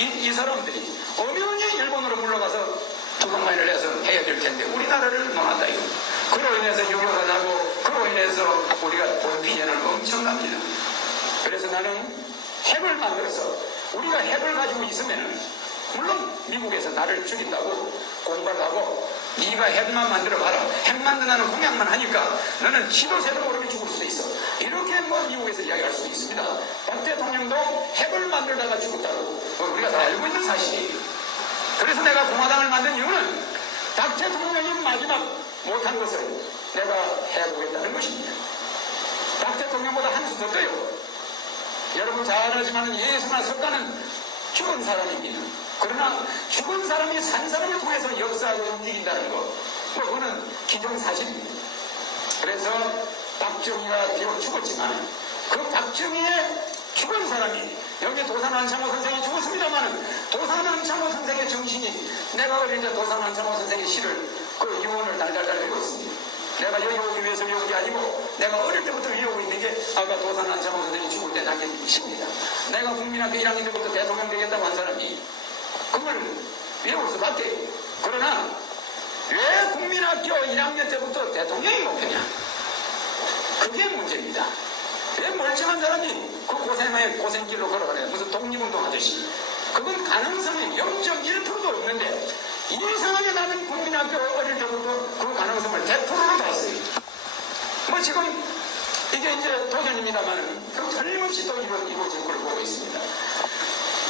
이 사람들이 엄연히 일본으로 물러가서 두각만을 내서 해야 될 텐데 우리나라를 논한다 이거. 그로 인해서 유교가 나고 그로 인해서 우리가 본 피해는 엄청납니다. 그래서 나는 핵을 만들어서 우리가 핵을 가지고 있으면은 물론 미국에서 나를 죽인다고 공부를 하고 네가 핵만 만들어봐라. 핵 만든다는 공약만 하니까 너는 지도새도 모르게 죽을 수도 있어. 이렇게 뭐 미국에서 이야기할 수도 있습니다. 박 대통령도 핵을 만들다가 죽었다고 우리가 다 알고 있는 사실이에요. 그래서 내가 공화당을 만든 이유는 박 대통령이 마지막 못한 것을 내가 해보겠다는 것입니다. 박 대통령보다 한 수 더 떠요. 여러분 잘 알지만 예수나 석가는 죽은 사람입니다. 그러나 죽은 사람이 산 사람을 통해서 역사가 움직인다는 것, 그거는 기정사실입니다. 그래서 박정희가 비록 죽었지만 그 박정희의 죽은 사람이 여기 도산 안창호 선생이 죽었습니다만 도산 안창호 선생의 정신이 내가 어릴 때 도산 안창호 선생의 시를 그 유언을 달달달 읽었습니다. 내가 여기 오기 위해서 외운 게 아니고 내가 어릴 때부터 외우고 있는 게 아까 도산 안창호 선생이 죽을 때 남긴 시입니다. 내가 국민학교 1학년 때부터 대통령 되겠다고 한 사람이 그걸 외울 수밖에. 그러나 왜 국민학교 1학년 때부터 대통령이 목표냐? 그게 문제입니다. 왜 멀쩡한 사람이 그 고생길로 걸어가냐? 무슨 독립운동 하듯이. 그건 가능성이 0.1%도 없는데 이상하게 나는 국민학교 어릴 때부터 그 가능성을 100%로 다 했어요. 뭐 지금 이게 이제 도전입니다만은 틀림없이 또 이루어질 걸 보고 있습니다.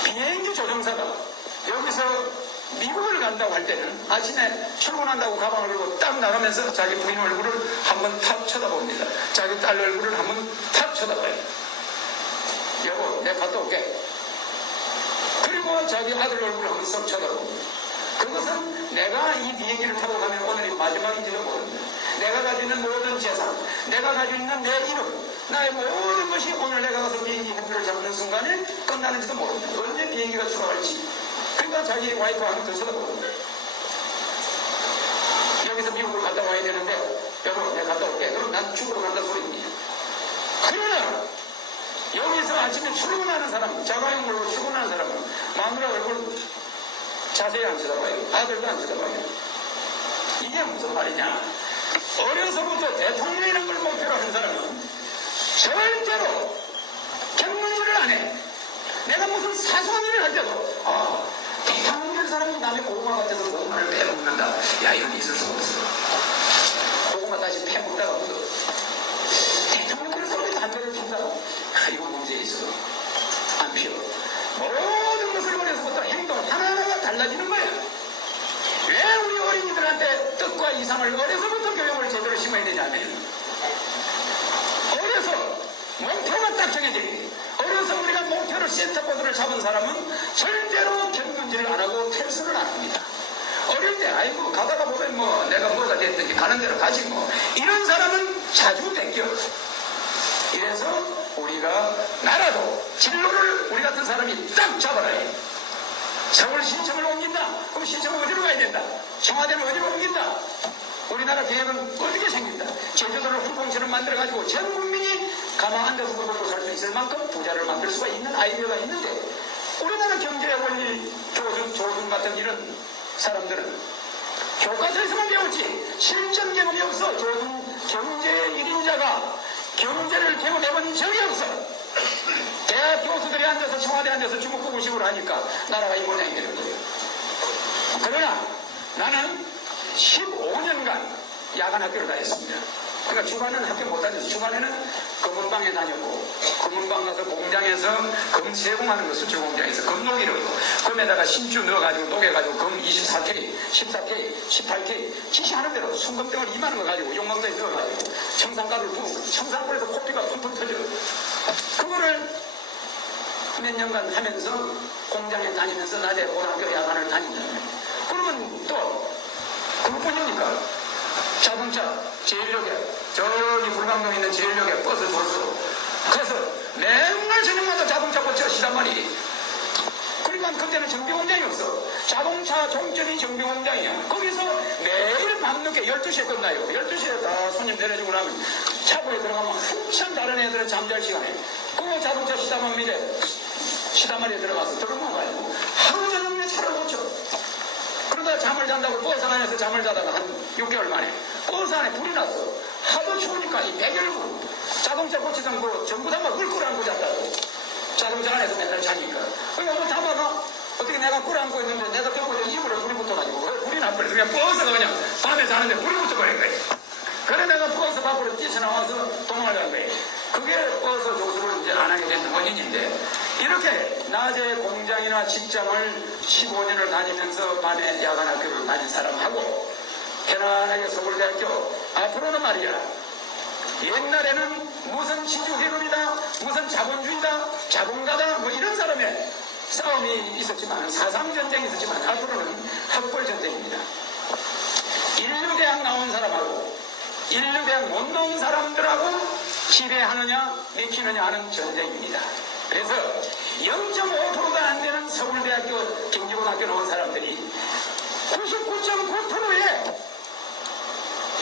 비행기 조종사가 여기서 미국을 간다고 할 때는 아침에 출근한다고 가방을 들고 딱 나가면서 자기 부인 얼굴을 한번 탁 쳐다봅니다. 자기 딸 얼굴을 한번 탁 쳐다봐요. 여보, 내가 갔다 올게. 그리고 자기 아들 얼굴을 한번 썩 쳐다봅니다. 그것은 내가 이 비행기를 타고 가면 오늘이 마지막인지도 모릅니다. 내가 가지고 있는 모든 재산, 내가 가지고 있는 내 이름, 나의 모든 것이 오늘 내가 가서 비행기 핸들을 잡는 순간에 끝나는지도 모릅니다. 언제 비행기가 출발할지. 그러니까 자기 와이프한테 더 쳐다보고 여기서 미국을 갔다 와야 되는데 여보 내가 갔다 올게. 그럼 난 죽으러 간다 소리입니다. 그러나 여기서 아침에 출근하는 사람, 자가용 몰고 출근하는 사람은 마누라 얼굴 자세히 안 쳐다봐요. 아들도 안 쳐다봐요. 이게 무슨 말이냐? 어려서부터 대통령이라는 걸 목표로 하는 사람은 절대로 경문일을 안 해. 내가 무슨 사소한 일을 할 때도 대통령 될 사람이 남의 고구마 같아서 고구마를 빼먹는다. 야 이건 있을 수 없어. 고구마 다시 빼먹다가 묻어. 대통령 될 사람이 담배를 핀다. 이건 문제 있어. 안 피워. 모든 것을 어려서부터 행동 하나하나가 달라지는 거야. 왜 우리 어린이들한테 뜻과 이상을 어려서부터 교육을 제대로 심어야 되냐면 어려서 목표가 딱 정해지니 어려서 우리가 목표를 센터보드를 잡은 사람은 절대로 경륜질을 안 하고 탈수를 안 합니다. 어릴 때 아이고 가다가 보면 뭐 내가 뭐가 됐든지 가는 대로 가지 뭐 이런 사람은 자주 뺏겨. 이래서 우리가 나라도 진로를 우리 같은 사람이 딱 잡아라 해. 서울 신청을 옮긴다. 그럼 신청은 어디로 가야 된다? 청와대는 어디로 옮긴다? 우리나라 계획은 어떻게 생긴다? 제주도를 홍콩처럼 만들어가지고 전 국민이 가만 앉아서 먹고 살 수 있을 만큼 부자를 만들 수가 있는 아이디어가 있는데 우리나라 경제 원리 조준 같은 이런 사람들은 교과서에서만 배웠지 실전 경험이 없어. 조준 경제 1인자가 경제를 배워내본 적이 없어. 대학 교수들이 앉아서 청와대에 앉아서 주먹구구식으로 하니까 나라가 이 모양이 되는 거예요. 그러나 나는 15년간 야간 학교를 다녔습니다. 그러니까 주간은 학교 못 다녔어. 주간에는 검은방에 다녔고 검은방 가서 공장에서 금 제공하는 거 수출 공장에서 금 녹이는 거 금에다가 신주 넣어가지고 녹여가지고 금 24K, 14K, 18K 지시하는 대로 순금덩어리 이만한 거 가지고 용광로에 넣어가지고 청산가루를 부으고 청산불에서 코피가 펑펑 터져. 그거를 몇 년간 하면서 공장에 다니면서 낮에 고등학교 야간을 다닌다. 그러면 또 그것뿐입니까? 자동차 제일역에 저기 불광동에 있는 제일역에 버스 줬어. 그래서 맨날 저녁마다 자동차 고쳐 시단 말이. 그러니까 그때는 정비공장이 없어. 자동차 종점이 정비공장이야. 거기서 매일 밤늦게 12시에 끝나요. 12시에 다 손님 내려주고 나면 차고에 들어가면 한참 다른 애들은 잠잘 시간에 그거 자동차 시다만 밑에 시다마리에 들어가서 들어가고 잠을 잔다고 버스 안에서 잠을 자다가 한 6개월 만에 버스 안에 불이 났어. 하도 추우니까 이 백열구 자동차 고치던 거 전부 다 막 끌끌안고 잤다고. 자동차 안에서 맨날 자니까. 그러니까 잡아가 어떻게 내가 끌안고 있는데 내가 벽고 이불에 불이 붙어가지고 불이 나버려서 그냥 버스가 그냥 밤에 자는데 불이 붙어버린 거예요. 그래 내가 버스 밖으로 뛰쳐나와서 도망을 간 거예요. 그게 버스 조수를 이제 안 하게 된 원인인데, 이렇게 낮에 공장이나 직장을 15년을 다니면서 밤에 야간 학교를 다닌 사람하고 편안하게 서울대학교, 앞으로는 말이야, 옛날에는 무슨 시주회론이다, 무슨 자본주의다, 자본가다, 뭐 이런 사람의 싸움이 있었지만, 사상전쟁이 있었지만, 앞으로는 학벌전쟁입니다. 인류대학 나온 사람하고 인류대학 못 나온 사람들하고 지배하느냐 내키느냐 하는 전쟁입니다. 그래서 0.5%가 안 되는 서울대학교 경기고등학교 나온 사람들이 99.9%의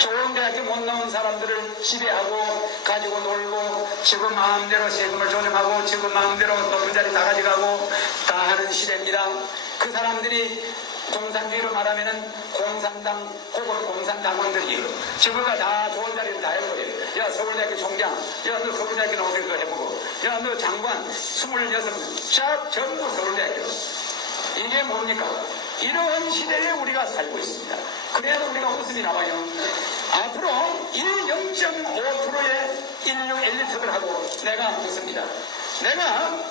좋은 대학교 못 나온 사람들을 지배하고 가지고 놀고 지금 마음대로 세금을 조정하고 지금 마음대로 높은 자리 다 가져가고 다 하는 시대입니다. 그 사람들이 공산주의로 말하면은 공산당 혹은 공산당원들이에요. 지구가 다 좋은 자리를 다 해버려요. 야 서울대학교 총장, 야 너 서울대학교 나오는 거 해보고, 야 너 장관 26명 쫙 전부 서울대학교. 이게 뭡니까? 이러한 시대에 우리가 살고 있습니다. 그래야 우리가 웃음이 나와요. 앞으로 0.5%의 인류 엘리트들하고 내가 웃습니다. 내가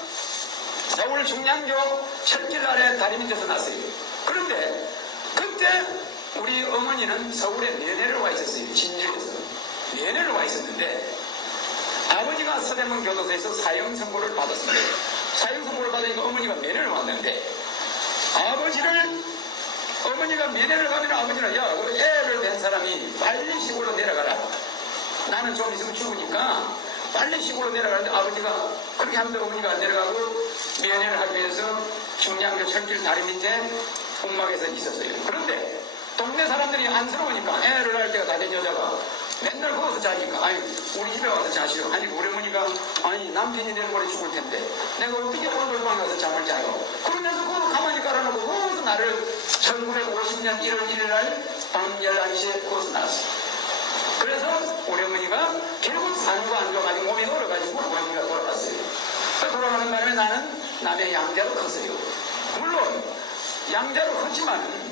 서울 중량교 첫길 아래 다리 밑에서 났어요. 그런데 그때 우리 어머니는 서울에 면회를 와 있었어요. 진주에서 면회를 와 있었는데 아버지가 서대문 교도소에서 사형 선고를 받았습니다. 사형 선고를 받으니까 어머니가 면회를 왔는데, 어머니가 면회를 가면 아버지는 야 우리 애를 뵌 사람이 빨리 시골로 내려가라, 나는 좀 있으면 죽으니까 빨리 시골로 내려가는데, 아버지가 그렇게 하는데 어머니가 안 내려가고 면회를 하기 위해서 중량교 철길 다리 밑에 움막에서 있었어요. 그런데 동네 사람들이 안쓰러우니까 애를 할 때가 다 된 여자가 맨날 거기서 자니까, 아니 우리 집에 와서 자시오. 아니 우리 어머니가 아니 남편이 내일 모레 죽을 텐데 내가 어떻게 오늘방 가서 잠을 자요. 그러면서 그거 가만히 깔아놓고 거기서 나를 1950년 1월 1일 날 밤 11시에 거기서 낳았어. 그래서 우리 어머니가 결국 산후가 안 좋아가지고 몸이 얼어가지고 우리 어머니가 돌아갔어요. 돌아가는 바람에 나는 남의 양자로 컸어요. 물론 양자로 컸지만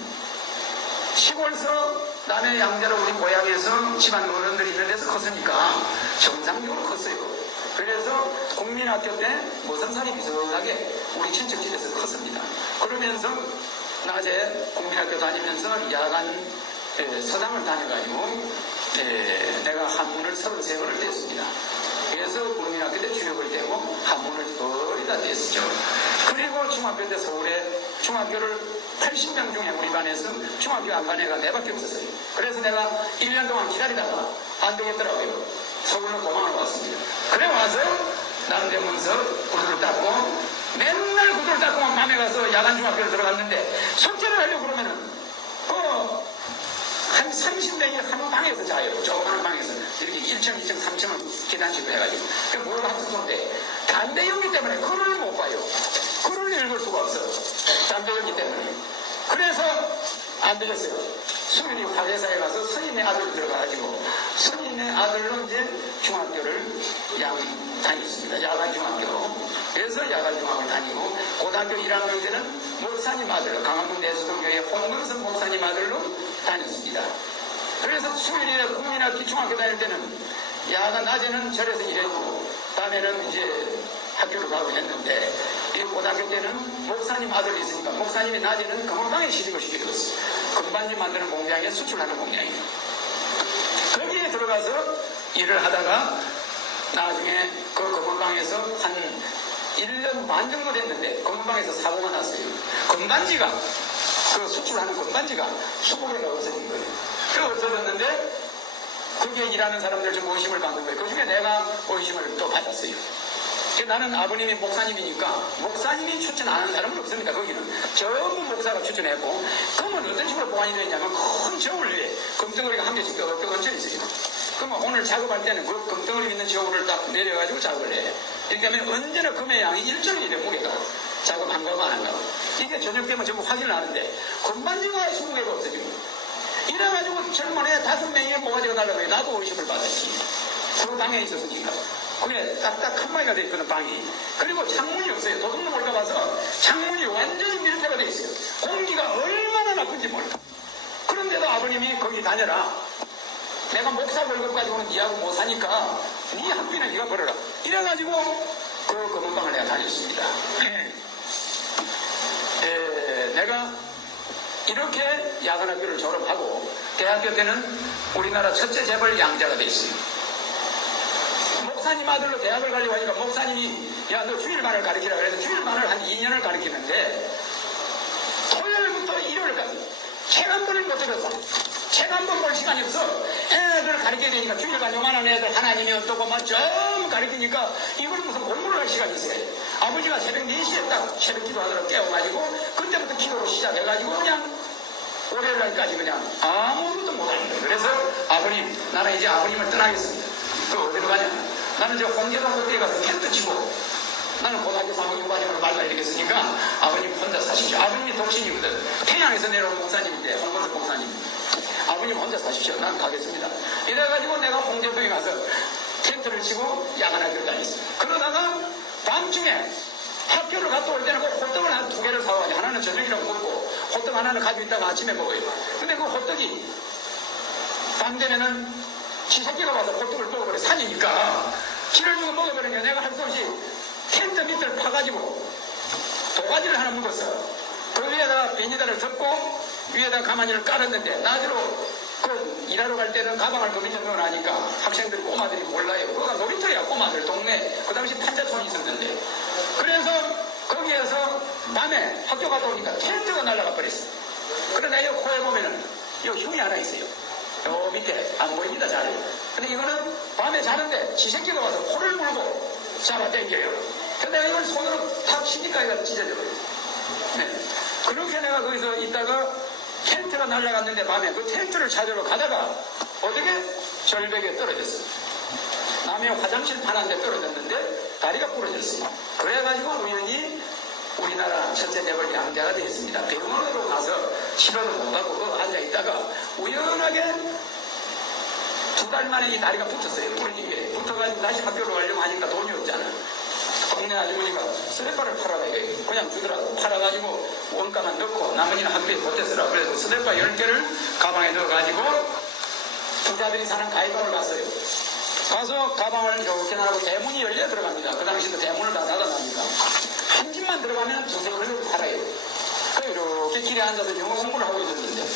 시골서 남의 양자로 우리 고향에서 집안 어른들이 있는 데서 컸으니까 정상적으로 컸어요. 그래서 국민학교 때 모성산이 비슷하게 우리 친척집에서 컸습니다. 그러면서 낮에 국민학교 다니면서 야간 서당을 다녀가지고 내가 한문을 33번을 뗐습니다. 그래서 국민학교 때 주역을 떼고 한문을 거의 다 뗐었죠. 그리고 중학교 때 서울에 중학교를 80명 중에 우리 반에서 중학교 안 간 애가 4밖에 없었어요. 그래서 내가 1년 동안 기다리다가 안 되겠더라고요. 서울로 도망을 왔습니다. 그래 와서 남대문서 구두를 닦고 맨날 구두를 닦고만 밤에 가서 야간 중학교를 들어갔는데, 숙제를 하려고 그러면은 한 30명이 한 방에서 자요. 조그마한 방에서 이렇게 1층, 2층, 3층을 계단식으로 해가지고. 그 뭘 합숙소인데 담배 연기 때문에 글을 못 봐요. 글을 읽을 수가 없어. 담배 연기 때문에. 그래서 안 되겠어요. 수민이 화계사에 가서 스님의 아들 들어가가지고 스님의 아들로 이제 중학교를 다녔습니다. 야간 중학교. 그래서 야간 중학교 다니고 고등학교 1학년 때는 목사님 아들로 강화문 내수동교회 홍근선 목사님 아들로 다녔습니다. 그래서 수민이 국민학교 중학교 다닐 때는 야간 낮에는 절에서 일했고 밤에는 이제 학교를 가고 했는데, 이 고등학교 때는 목사님 아들이 있으니까 목사님이 낮에는 금은방에 시집을 시켜줬어요. 금반지 만드는 공장에 수출하는 공장이에요. 거기에 들어가서 일을 하다가 나중에 그 금은방에서 한 1년 반 정도 됐는데 금은방에서 사고가 났어요. 금반지가, 그 수출하는 금반지가 20개가 없어진 거예요. 그 없어졌는데 거기에 일하는 사람들 좀 의심을 받는 거예요. 그 중에 내가 의심을 또 받았어요. 나는 아버님이 목사님이니까 목사님이 추천 안 하는 사람은 없습니다. 거기는 전부 목사가 추천했고, 그러면 어떤 식으로 보관이 되어 있냐면 큰 저울 위에 금덩어리가 한 개씩 얹혀 있어요. 그러면 오늘 작업할 때는 그 금덩어리 있는 저울을 딱 내려가지고 작업을 해. 이렇게 하면 언제나 금의 양이 일정이래, 무게가. 자금 한 거가 안 나와. 이게 저녁 되면 전부 확인을 하는데 금방 지가 20개가 없어지고 이래가지고 젊은애 5명이 모가지가 날라가요. 나도 의심을 받았지. 그 방에 있었으니까. 그게 딱딱 한 마리가 돼 있거든, 방이. 그리고 창문이 없어요. 도둑놈 올까 봐서 창문이 완전히 밀폐가 돼 있어요. 공기가 얼마나 나쁜지 몰라. 그런데도 아버님이 거기 다녀라. 내가 목사 월급 가지고는 니하고 못 사니까 니 학비는 니가 벌어라. 이래가지고 그 검은방을 내가 다녔습니다. 내가 이렇게 야간학교를 졸업하고 대학교 때는 우리나라 첫째 재벌 양자가 돼 있어요. 목사님 아들로 대학을 가려고 하니까 목사님이 야 너 주일만을 가르치라 그래서 주일만을 한 2년을 가르치는데 토요일부터 일요일까지 책 한 번을 못 들었어. 책 한 번 볼 시간이 없어. 애들 가르쳐야 되니까 주일간 요만한 애들 하나님이 또 그만 좀 가르치니까 이걸 무슨 공부를 할 시간이 있어요. 아버지가 새벽 4시에 딱 새벽 기도하더라고 깨워가지고 그때부터 기도로 시작해가지고 그냥 월요일날까지 그냥 아무것도 못하는 거예요. 그래서 아버님 나는 이제 아버님을 떠나겠습니다. 그 어디로 가냐? 나는 저 홍제동 호텔에 가서 텐트 치고 나는 고등학교 3학년 6학년을 말라 이렇게 했으니까 아버님 혼자 사십시오. 아버님이 독신이거든. 태양에서 내려온 목사님인데 홍건석 목사님. 아버님 혼자 사십시오. 난 가겠습니다. 이래가지고 내가 홍제동에 가서 텐트를 치고 야간학교를 다녔어요. 그러다가 밤중에 학교를 갔다 올 때는 그 호떡을 한 2개를 사와가지고 하나는 저녁이라고 먹고 호떡 하나는 가지고 있다가 아침에 먹어요. 근데 그 호떡이 밤 되면은 지새끼가 와서 호떡을 먹어버려. 산이니까 기를 주고 먹어버리니까 내가 할 수 없이 텐트 밑을 파가지고 도가지를 하나 묻었어. 그 위에다가 베니다를 덮고 위에다가 가마니를 깔았는데 나중에 그 일하러 갈 때는 가방을 그 밑에 넣어놔니까 학생들이 꼬마들이 몰라요. 그거가 놀이터야 꼬마들 동네. 그 당시 판자촌이 있었는데 그래서 거기에서 밤에 학교 갔다 오니까 텐트가 날아가 버렸어. 그러나 이 코에 보면은 이 흉이 하나 있어요. 요 밑에 안 보입니다 잘. 근데 이거는 밤에 자는데 지새끼가 와서 코를 물고 잡아당겨요. 근데 이걸 손으로 탁 치니까 이거 찢어져버려요. 네. 그렇게 내가 거기서 있다가 텐트가 날아갔는데 밤에 그 텐트를 찾으러 가다가 어떻게 절벽에 떨어졌어요. 남의 화장실 판한데 떨어졌는데 다리가 부러졌어요. 그래가지고 우연히 우리나라 첫째 재벌 양자가 되었습니다. 병원으로 가서 치료를 못하고 그 앉아있다가 우연하게 2달 만에 이 다리가 붙었어요. 부러진 게. 붙어가지고 다시 학교로 가려고 하니까 돈이 없잖아. 동네 아주머니가 쓰레빠를 팔아라 이게 그냥 주더라고. 팔아가지고 원가만 넣고 나머지는 학교에 보태쓰라. 그래서 쓰레빠 10개를 가방에 넣어가지고 부자들이 사는 가이동을 갔어요. 가서 가방을 이렇게 나가고 대문이 열려 들어갑니다. 그 당시도 대문을 다 닫아놨습니다. 한 집만 들어가면 2-3걸로 살아요. 이렇게 길에 앉아서 영어 공부를 하고 있었는데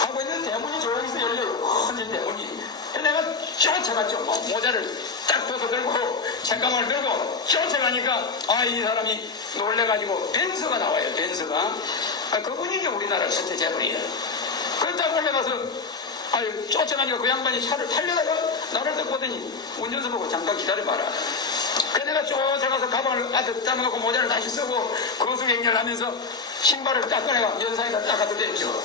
하고 있는 대문이 저기서 열려요. 큰 대문이. 내가 쫓아갔죠. 모자를 딱 벗어들고 책가방을 들고 쫓아가니까 이 사람이 놀래가지고 벤서가 나와요. 벤서가. 그분이 이제 우리나라 첫째 재벌이에요. 그렇다고 올라가서 쫓아가니까 그 양반이 차를 타려다가 나를 딱 보더니 운전수 보고 잠깐 기다려봐라. 그래서 내가 쫓아가서 가방을 따놓고 모자를 다시 쓰고 거수경렬 하면서 신발을 딱 꺼내가 면상에다 딱 갖다 대죠.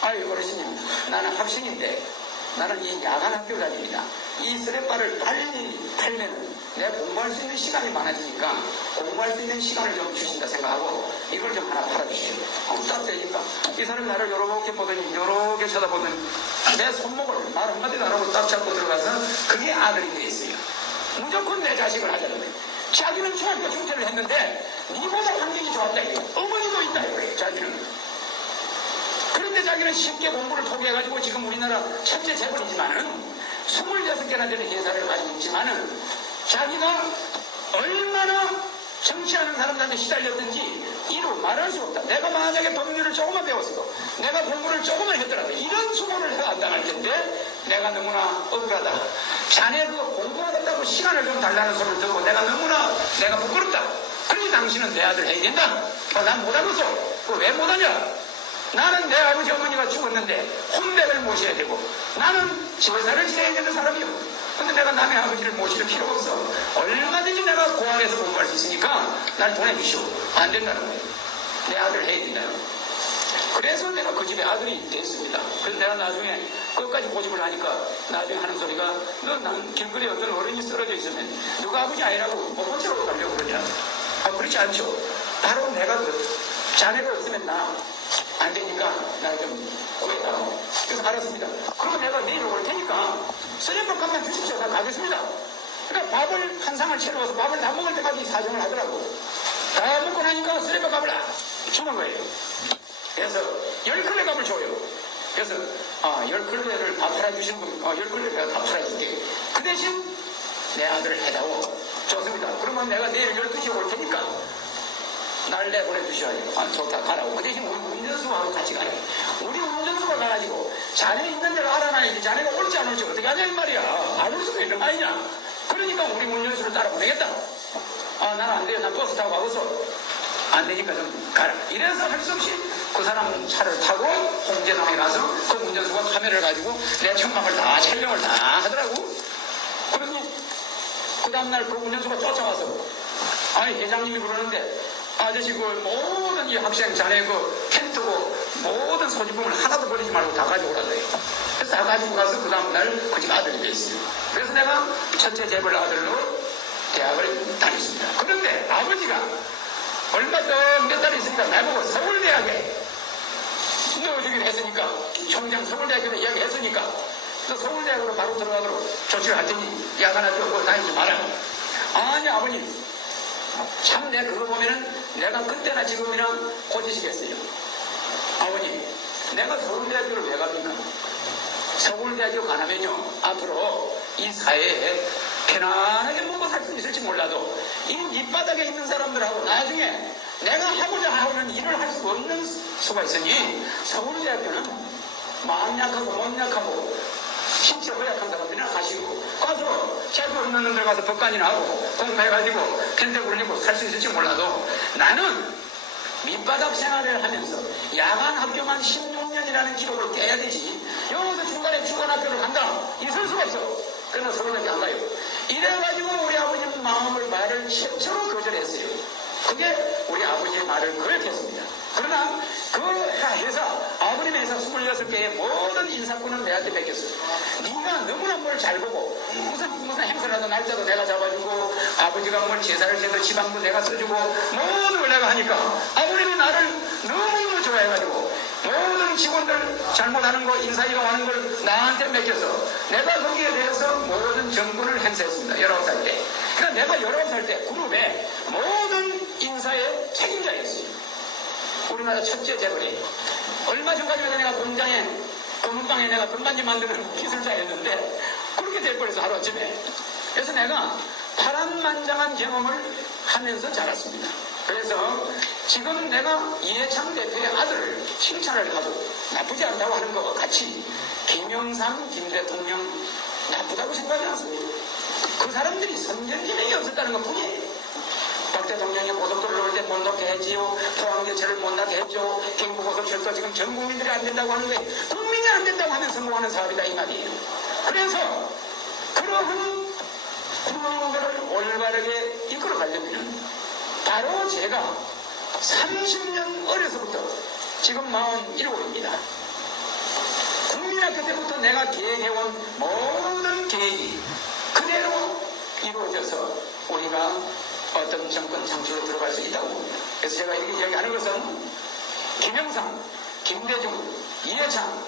어르신님 나는 학생인데 나는 이 야간학교 다닙니다. 이 쓰레빠를 빨리 팔면 내가 공부할 수 있는 시간이 많아지니까 공부할 수 있는 시간을 좀 주신다 생각하고 이걸 좀 하나 팔아주시오. 딱 되니까 이 사람이 나를 요렇게 보더니 요렇게 쳐다보더니 내 손목을 말 한마디도 안 하고 딱 잡고 들어가서 그게 아들이 돼 있어요. 무조건 내 자식을 하자는 거예요. 자기는 중학교 중퇴를 했는데 니보다 환경이 좋았다 이거예요. 어머니도 있다 이거예요. 자기는. 그런데 자기는 쉽게 공부를 포기해가지고 지금 우리나라 첫째 재벌이지만은 26개나 되는 회사를 가지고 있지만은 자기가 얼마나 정치하는 사람들한테 시달렸든지 이루 말할 수 없다. 내가 만약에 법률을 조금만 배웠어도 내가 공부를 조금만 했더라도 이런 수고를 해야 안 당할 텐데 내가 너무나 억울하다. 자네 그 공부하겠다고 시간을 좀 달라는 소리를 듣고 내가 부끄럽다. 그러니 당신은 내 아들 해야 된다. 난 못하겠어. 왜 못하냐? 나는 내 아버지 어머니가 죽었는데 혼백을 모셔야 되고 나는 제사를 지내야 되는 사람이요. 근데 내가 남의 아버지를 모실 필요가 없어. 얼마든지 내가 고아에서 공부할 수 있으니까 날 보내주시오. 안 된다는 거예요. 내 아들 해야 된다요. 그래서 내가 그 집에 아들이 됐습니다. 그래서 내가 나중에 끝까지 고집을 하니까 나중에 하는 소리가 난 길거리에 어떤 어른이 쓰러져 있으면 누가 아버지 아니라고 뭐 혼자로 가려고 그러냐. 그렇지 않죠. 바로 내가 자네가 없으면 나 안 되니까 나 좀 구해달라고. 그래서 알았습니다. 그러면 내가 내일 올 테니까 쓰레기값만 주십시오. 나 가겠습니다. 그러니까 밥을 한 상을 채워서 밥을 다 먹을 때까지 사정을 하더라고. 다 먹고 나니까 쓰레기값을 주는 거예요. 그래서 10클레 값을 줘요. 그래서 10클레를 다 팔아주신 분 10클레 내가 다 팔아줄게. 그 대신 내 아들을 해다오. 좋습니다. 그러면 내가 내일 12시에 올 테니까 날 내보내주셔야죠. 좋다, 가라고. 그 대신 우리 운전수하고 같이 가요. 우리 운전수가 가가지고 자네 있는 데를 알아놔야지. 자네가 올지 안 올지 어떻게 하냐 이 말이야. 안 올 수도 있는 거 아니냐. 그러니까 우리 운전수를 따라 보내겠다. 나는 안 돼요. 난 버스 타고 가고서 안 되니까 좀 가라. 이래서 할 수 없이 그 사람 차를 타고 홍제동에 가서 그 운전수가 카메라를 가지고 내 천막을 다 촬영을 다 하더라고. 그러니 그 다음날 그 운전수가 쫓아와서 아니 회장님이 그러는데 아저씨 그 모든 이 학생 자네 그 텐트고 모든 소지품을 하나도 버리지 말고 다 가져오라고요. 그래서 다 가지고 가서 그 다음날 그 집 아들이 됐어요. 그래서 내가 첫째 재벌 아들로 대학을 다녔습니다. 그런데 아버지가 얼마 더 몇 달 있으니까 나보고 서울대학에 넣어주기로 했으니까 총장 서울대학에도 이야기했으니까 그래서 서울대학으로 바로 들어가도록 조치를 했더니 야간학교 그거 다니지 마라. 아니 아버님 참 내가 그거 보면은 내가 그때나 지금이나 고치시겠어요. 아버님 내가 서울대학교를 왜 갑니까? 서울대학교 가려면요 앞으로 이 사회에 편안하게 먹고 살 수 있을지 몰라도 이 밑바닥에 있는 사람들하고 나중에 내가 하고자 하는 일을 할 수 없는 수가 있으니 서울대학교는 마음 약하고 몸 약하고 신체 허약한 사람들이나 가시고 가서 재수 없는 놈들 가서 법관이나 하고 공부해가지고 편대 굴리고 살 수 있을지 몰라도 나는 밑바닥 생활을 하면서 야간 학교만 16년이라는 기록을 깨야 되지 여기서 중간에 주간학교를 간다 있을 수가 없어. 그래서 서울대학교 안 가요. 이래가지고 우리 아버지는 마음을 말을 최초로 거절했어요. 그게 우리 아버지의 말을 거역했습니다. 그러나 그 회사 아버님 회사 26개의 모든 인사권은 내한테 뺏겼어요. 네가 너무나 뭘 잘 보고 무슨 행사라도 날짜도 내가 잡아주고 아버지가 뭘 제사를 지어도 지방도 내가 써주고 모든 걸 내가 하니까 아버님이 나를 너무너무 좋아해가지고 모든 직원들 잘못하는 거 인사이동하는 걸 나한테 맡겨서 내가 거기에 대해서 모든 정권을 행사했습니다. 19살 때. 그러니까 내가 19살 때 그룹의 모든 인사의 책임자였어요. 우리나라 첫째 재벌이. 얼마 전까지만 내가 공장에 검은방에 내가 금반지 만드는 기술자였는데 그렇게 돼버려서 하루아침에. 그래서 내가 파란만장한 경험을 하면서 자랐습니다. 그래서 지금 내가 이해창 대표의 아들을 칭찬을 하고 나쁘지 않다고 하는 것과 같이 김영삼 김 대통령 나쁘다고 생각이 않습니다. 그 사람들이 선전지명이 없었다는 것 뿐이에요. 박 대통령이 고속도로를 올 때 못 넣게 했지요. 포항제철을 못 나게 했죠. 경부고속철도 지금 전 국민들이 안 된다고 하는데 국민이 안 된다고 하면 성공하는 사업이다 이 말이에요. 그래서 그러한 국민들을 올바르게 이끌어 가려면 바로 제가 30년 어려서부터 지금 47입니다. 국민학교 때부터 내가 계획해온 모든 계획이 그대로 이루어져서 우리가 어떤 정권 창출로 들어갈 수 있다고 봅니다. 그래서 제가 이렇게 이야기하는 것은 김영삼, 김대중, 이해창,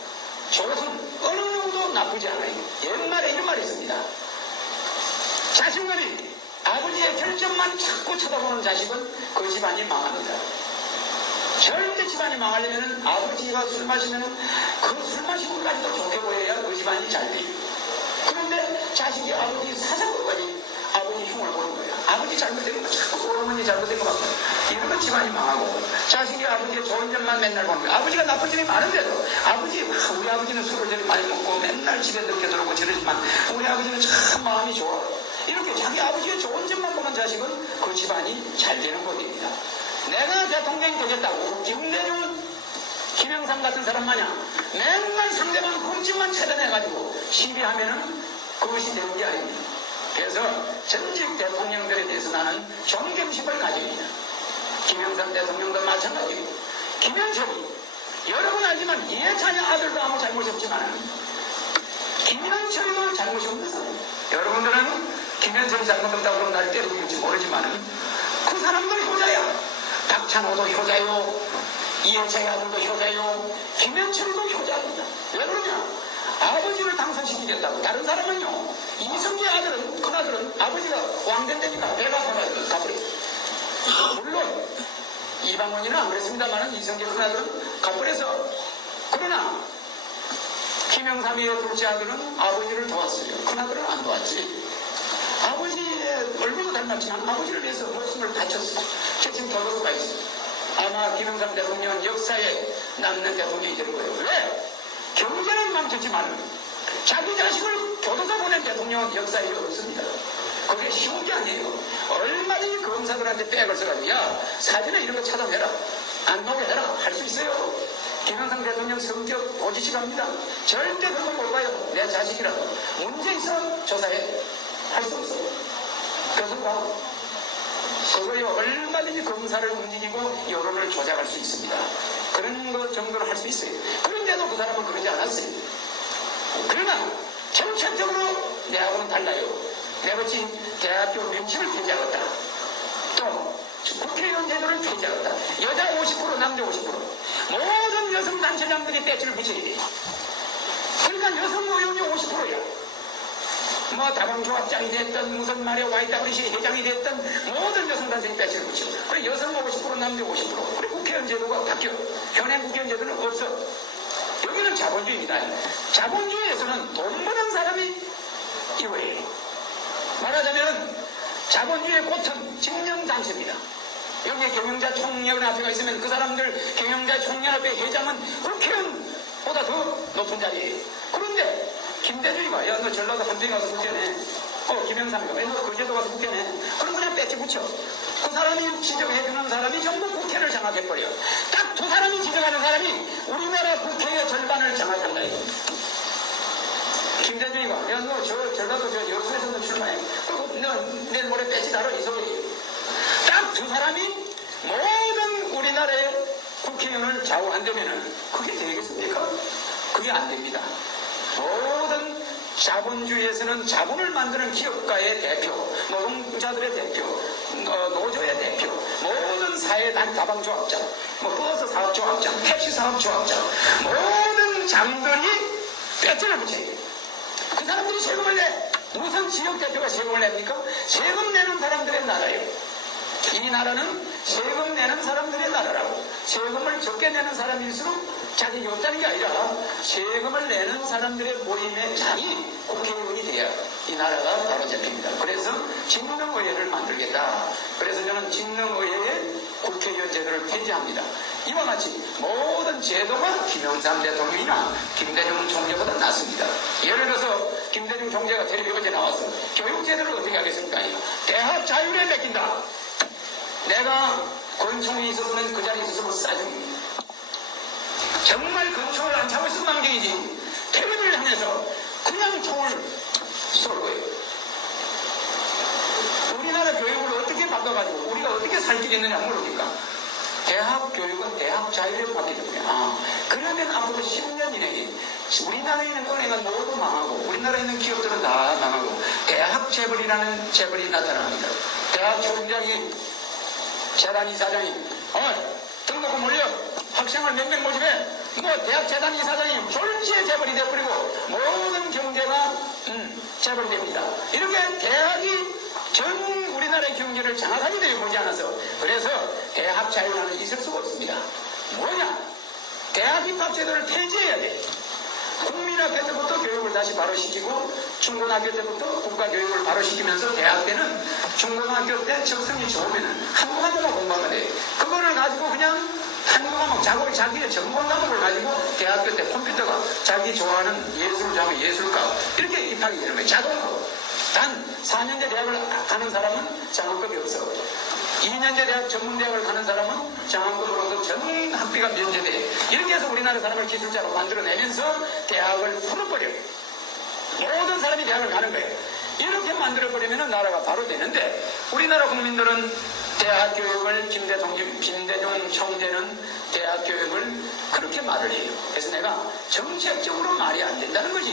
조선 어느 누구도 나쁘지 않아요. 옛말에 이런 말이 있습니다. 자식들이 아버지의 결정만 자꾸 쳐다보는 자식은 그 집안이 망합니다. 절대 집안이 망하려면 아버지가 술 마시면 그 술 마시고까지도 좋게 보여야 그 집안이 잘 돼요. 그런데 자식이 아버지 사사건까지 아버지 흉을 보는 거예요. 아버지 잘못된 거 자꾸 어머니 잘못된 거 같고 이러면 집안이 망하고 자식이 아버지의 좋은 점만 맨날 보는 거예요. 아버지가 나쁜 점이 많은데도 아버지 우리 아버지는 술을 저리 많이 먹고 맨날 집에 늦게 들어오고 저러지만 우리 아버지는 참 마음이 좋아. 이렇게 자기 아버지의 좋은 점만 보는 자식은 그 집안이 잘 되는 것입니다. 내가 대통령이 되겠다고 김대중, 김영삼 같은 사람 마냥 맨날 상대방 흠집만 찾아내가지고 시비하면은 그것이 되는 게 아닙니다. 그래서 전직 대통령들에 대해서 나는 존경심을 가집니다. 김영삼 대통령도 마찬가지고 김현철이 여러분 알지만 이해찬의 아들도 아무 잘못이 없지만 김현철도 잘못이 없는 사람. 여러분들은 김현철이 잘못한다고 그러면 날 때려죽일지 모르지만 그 사람도 효자야. 박찬호도 효자요, 이해창의 아들도 효자요, 김현철도 효자입니다. 왜 그러냐? 아버지를 당선시키겠다고. 다른 사람은요, 이성계 아들은, 큰아들은 아버지가 왕된다니까 배가 가버려. 물론 이방원이는 안 그랬습니다만 이성계 큰아들은 가버려서. 그러나 김영삼이의 둘째 아들은 아버지를 도왔어요. 큰아들은 안 도왔지. 아버지의 얼굴도 닮았지만 아버지를 위해서 목숨을 바쳤어. 저 지금 돌아가 있어. 아마 김영삼 대통령은 역사에 남는 대통령이 될 거예요. 왜? 경제는 멈췄지만 자기 자식을 교도소 보낸 대통령은 역사에 없습니다. 그게 쉬운 게 아니에요. 얼마든지 검사들한테 백을 써가지고 야, 사진에 이런 거 찾아내라, 안 나오게 해라 할 수 있어요. 김영삼 대통령 성격 고지식합니다. 절대 그런 거 못 봐요. 내 자식이라도 문제 있어 조사해. 할 수 없어. 그래서 그거요, 얼마든지 검사를 움직이고 여론을 조작할 수 있습니다. 그런 것 정도로 할 수 있어요. 그런데도 그 사람은 그러지 않았어요. 그러나 정책적으로 내하고는 달라요. 내가 지금 대학교 명칭을 폐지하겠다. 또 국회의원 제도를 폐지하겠다. 여자 50%, 남자 50%. 모든 여성단체장들이 배지를 붙여야 돼. 그러니까 여성 의원이 50%야. 뭐 다방조합장이 됐든 무슨 말에 YWC 회장이 됐든 모든 여성단체에 배치를 붙여. 그래 여성 50%, 남자 50%. 그래 국회의원 제도가 바뀌어. 현행 국회의원 제도는 없어. 여기는 자본주의입니다. 자본주의에서는 돈 버는 사람이 이거예요. 말하자면 자본주의의 꽃은 직령단체입니다. 여기에 경영자 총연합회가 있으면 그 사람들 경영자 총연합회 회장은 국회의원보다 더 높은 자리예요. 그런데 김대중이가 야 너 전라도 한평에 가서 국회네. 김영삼이가 너 거제도 가서 국회네. 그럼 그냥 배치 붙여. 그 사람이 지정해주는 사람이 전부 국회를 장악해버려. 딱 두 사람이 지정하는 사람이 우리나라 국회의 절반을 장악한다 이거. 김대중이가 야 너 저 전라도 저 여수에서 너 출마해. 그리고 너 내일 모레 배치 달아 이 소리. 딱 두 사람이 모든 우리나라의 국회의원을 좌우한다면은 그게 되겠습니까? 그게 안 됩니다. 모든 자본주의에서는 자본을 만드는 기업가의 대표, 노동자들의 대표, 노조의 대표, 모든 사회 다방조합장, 버스 사업조합장, 택시 사업조합장, 모든 장들이 배지를 붙여요. 그 사람들이 세금을 내. 무슨 지역 대표가 세금을 냅니까? 세금 내는 사람들의 나라예요. 이 나라는 세금 내는 사람들의 나라라고. 세금을 적게 내는 사람일수록 자격이 없다는 게 아니라 세금을 내는 사람들의 모임의 장이 국회의원이 돼야 이 나라가 바로 잡힙니다. 그래서 직능의회를 만들겠다. 그래서 저는 직능의회의 국회의원 제도를 폐지합니다. 이와 같이 모든 제도가 김영삼 대통령이나 김대중 총재보다 낫습니다. 예를 들어서 김대중 총재가 텔레비 어제 나와서 교육제도를 어떻게 하겠습니까? 대학 자율에 맡긴다. 내가 권총이 있었으면 그 자리에 있었으면 싸줍니다. 정말 권총을 안 차고 있으면 망정이지. 텔레비를 향해서 그냥 총을 쏠 거예요. 우리나라 교육을 어떻게 바꿔가지고 우리가 어떻게 살 길이 있느냐 모르니까 대학 교육은 대학 자율에 맡기 때문에 그러면 앞으로 10년 이내에 우리나라에 있는 은행은 모두 망하고 우리나라에 있는 기업들은 다 망하고 대학 재벌이라는 재벌이 나타납니다. 대학 총장이 재단 이사장이 등록금 올려 학생을 몇 명 모집해 대학 재단 이사장이 졸지에 재벌이 돼버리고 모든 경제가 재벌이 됩니다. 이렇게 대학이 전 우리나라의 경제를 장악하게 되어 보지 않아서 그래서 대학 자율화는 있을 수가 없습니다. 뭐냐? 대학 입학 제도를 폐지해야 돼. 국민학교 때부터 교육을 다시 바로 시키고 중고등학교 때부터 국가교육을 바로 시키면서 대학 때는 중고등학교 때 적성이 좋으면 한국 과목만 공부하면 돼. 그거를 가지고 그냥 한국 과목 자기의 전공 과목을 가지고 대학교 때 컴퓨터가 자기 좋아하는 예술을 좋아하면 예술과 이렇게 입학이 되는 거예요. 자동으로. 단 4년제 대학을 가는 사람은 장학금이 없어. 2년제 대학 전문대학을 가는 사람은 장학금으로도 전 학비가 면제돼. 이렇게 해서 우리나라 사람을 기술자로 만들어내면서 대학을 풀어버려. 모든 사람이 대학을 가는 거예요. 이렇게 만들어버리면 나라가 바로 되는데 우리나라 국민들은 대학 교육을 김대중 총재는 대학 교육을 그렇게 말을 해요. 그래서 내가 정책적으로 말이 안 된다는 거지.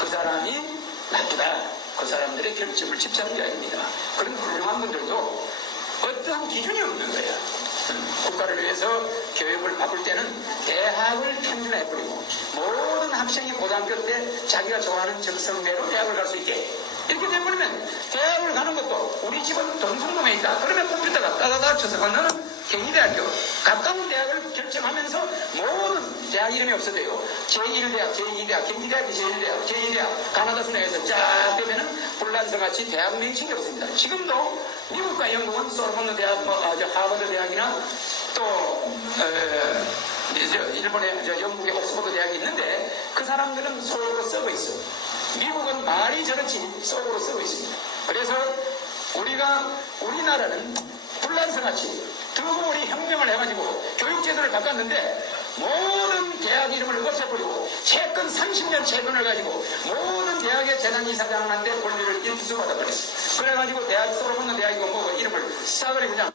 그 사람이 나쁘다. 그 사람들의 결집을 집착한 게 아닙니다. 그런 훌륭한 분들도 어떠한 기준이 없는 거야. 국가를 위해서 교육을 바꿀 때는 대학을 평준화해버리고 모든 학생이 고등학교 때 자기가 좋아하는 적성대로 대학을 갈 수 있게 이렇게 되버리면 대학을 가는 것도 우리 집은 동성동에 있다. 그러면 컴퓨터가 따다닥 쳐서 너는 경희대학교 가까운 대학을 결정하면서 모든 대학 이름이 없어져요. 제1대학, 제2대학, 경희대학이 제1대학, 제2대학 가나다 순회에서 쫙 되면은 불란서같이 대학 명칭이 없습니다. 지금도 미국과 영국은 소르본느 대학, 하버드 대학이나 또 일본의 영국의 옥스퍼드 대학이 있는데 그 사람들은 속어로 쓰고 있어. 미국은 말이 저렇지 속어로 쓰고 있습니다. 그래서 우리나라는 불란서같이 드고리 혁명을 해가지고 교육제도를 바꿨는데 모든 대학 이름을 없애버리고 채권 30년 채권을 가지고 모든 대학의 재단이사장한테 권리를 인수받아버렸어요. 그래가지고 대학 소르본느 대학이고 뭐고 이름을 싹을 그냥